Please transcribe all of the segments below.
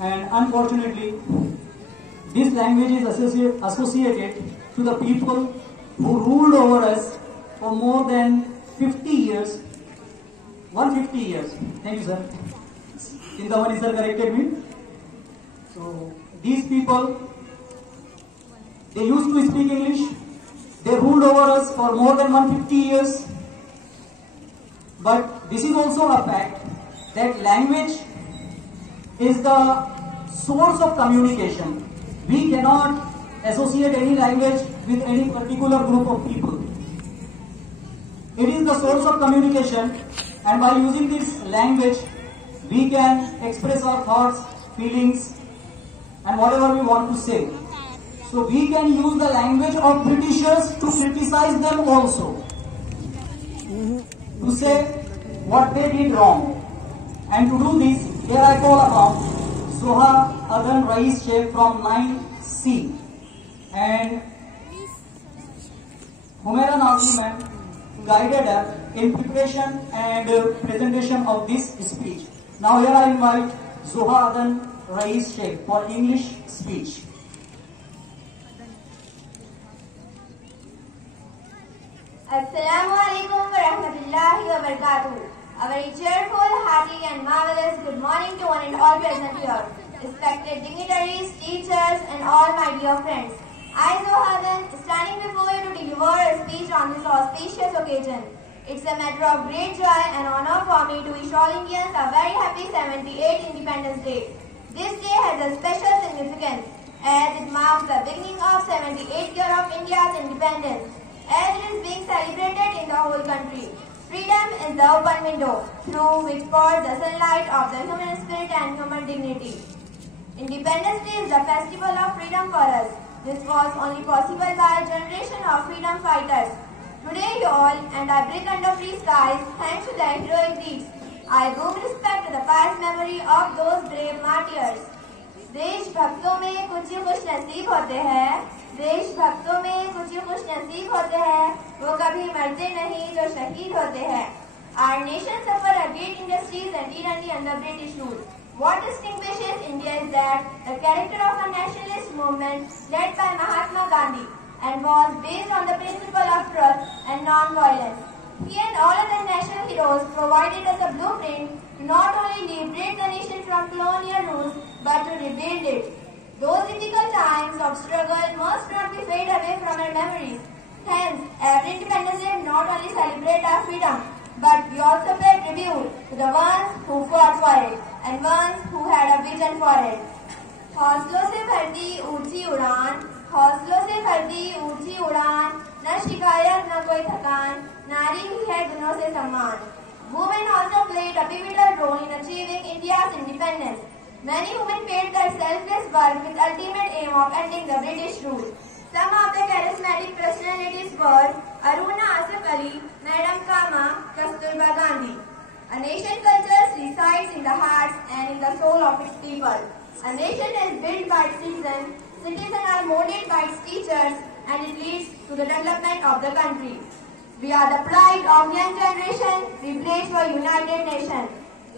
and unfortunately, this language is associated to the people who ruled over us for more than 50 years. 150 years. Thank you, sir. Chintamani sir corrected me. So, these people, they used to speak English. They ruled over us for more than 150 years. But this is also a fact that language is the source of communication. We cannot associate any language with any particular group of people. It is the source of communication, and by using this language, we can express our thoughts, feelings, and whatever we want to say. So we can use the language of Britishers to criticize them also, to say what they did wrong. And to do this, here I call upon Zoha Adan Rais Sheikh from 9C and Humaira Nazim ma'am guided us in preparation and presentation of this speech. Now here I invite Zoha Adan Rais Sheikh for English speech. Assalamu alaikum wa rahmatullahi wa barakatuh. A very cheerful, hearty and marvelous good morning to one and all present here. Respected dignitaries, teachers and all my dear friends. I, Zoha Adan, standing before you to deliver a speech on this auspicious occasion. It's a matter of great joy and honor for me to wish all Indians a very happy 78th Independence Day. This day has a special significance as it marks the beginning of 78th year of India's independence, as it is being celebrated in the whole country. Freedom is the open window through which pours the sunlight of the human spirit and human dignity. Independence Day is the festival of freedom for us. This was only possible by a generation of freedom fighters. Today you all and I breathe under free skies thanks to their heroic deeds. I bow respect to the past memory of those brave martyrs. देशभक्तों में कुछ ही खुश नसीब होते हैं, देशभक्तों में कुछ ही खुश नसीब होते हैं, वो कभी मरते नहीं जो शहीद होते हैं. Our nation suffered a great injustice and tyranny under British rule. What distinguishes India is that the character of a nationalist movement led by Mahatma Gandhi and was based on the principle of truth and non-violence. He and all other national heroes provided us a blueprint to not only liberate the nation from colonial rule but to rebuild it. Those difficult times of struggle must not be fade away from our memories. Hence, every Independence Day not only celebrate our freedom, but we also pay tribute to the ones who fought for it and ones who had a vision for it. हौसलों से भरती ऊंची उड़ान, हौसलों से भरती ऊंची उड़ान, न शिकायत न कोई थकान, नारी ही है गुणों से सम्मान. Women also played a pivotal role in achieving India's independence. Many women paid their selfless work with ultimate aim of ending the British rule. Some of the charismatic personalities were Aruna Asif Ali, Madam Kama, Kasturba Gandhi. A nation culture resides in the hearts and in the soul of its people. A nation is built by its citizens, citizens are molded by its teachers, and it leads to the development of the country. We are the pride of young generation, we pledge for united nation.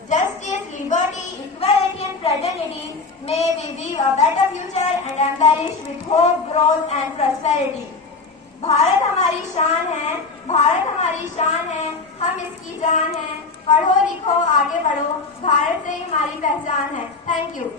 Justice, liberty, equality and fraternity, may we weave a better future and embellish with hope, growth and prosperity. Bharat हमारी शान है, भारत हमारी शान है, हम इसकी जान है. पढ़ो लिखो आगे बढ़ो, भारत से हमारी पहचान है. Thank you.